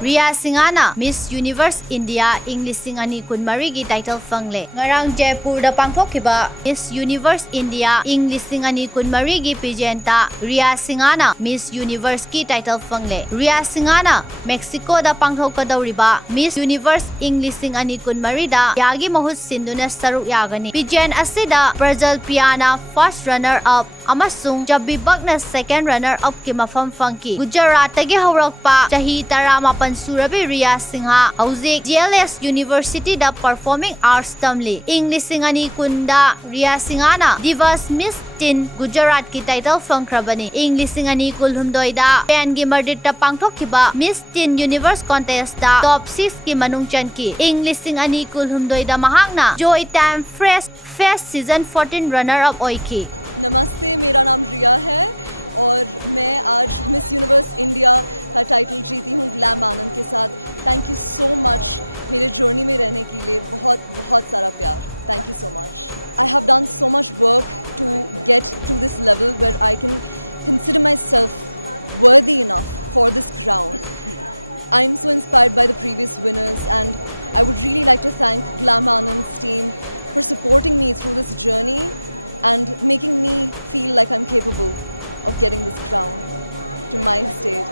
Rhea Singhana Miss Universe India Ing Lising Ani Kunmari gi title fangle. Ngarang Jaipur da pangthokkiba Miss Universe India Ing Lising Ani Kunmari gi pageanta Rhea Singhana Miss Universe ki title fangle. Rhea Singhana Mexico da pangthokadauriba Miss Universe Ing Lising Ani Kunmari da yagi mahut sinduna saruk yagani. Pageant asida Brazil Piana first runner up amasung Jabibakna second runner up ki mafam fangki. Gujarat tagi haurakpa chahi 18 surabi Rhea Singha hauzik GLS University da Performing Arts tamli. Ing lising ani kunda Rhea Singhana Divas Miss Teen Gujarat ki title fangkrabani. Ing lising ani kulhumdoi da pen gi mardit ta pangthokkiba Miss Teen Universe contest da top 6 ki manung chanki. Ing lising ani kulhumdoi da mahakna Joy Time Fresh Fest Season 14 runner up oiki. नमस्ते, मेरा नाम रिया है और मैं आज Miss Universe India का title जीती हूँ ग्लैम आनंद के साथ। थैंक यू सो मच मेरे जर्नी में रहने के लिए, बहुत बहुत सारा प्यार। Thank you so much. I have done so much work to get to this level where I can consider myself worthy enough for this crown. I am so inspired by the previous winners and I would really like to thank Glam Anand's team for supporting me through this journey and making me feel like I'm capable of getting this crown to my state,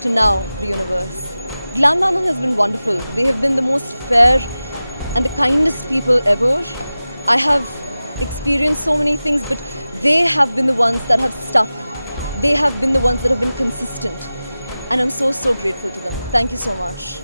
to now the universe. Glam Anand has been wonderful. They have been the most fair and the kindest people ever. I have experienced so many things, but they have been the ones that have stuck. They have been the ones that have been consistent. And I'm so grateful to them. Thank you so much.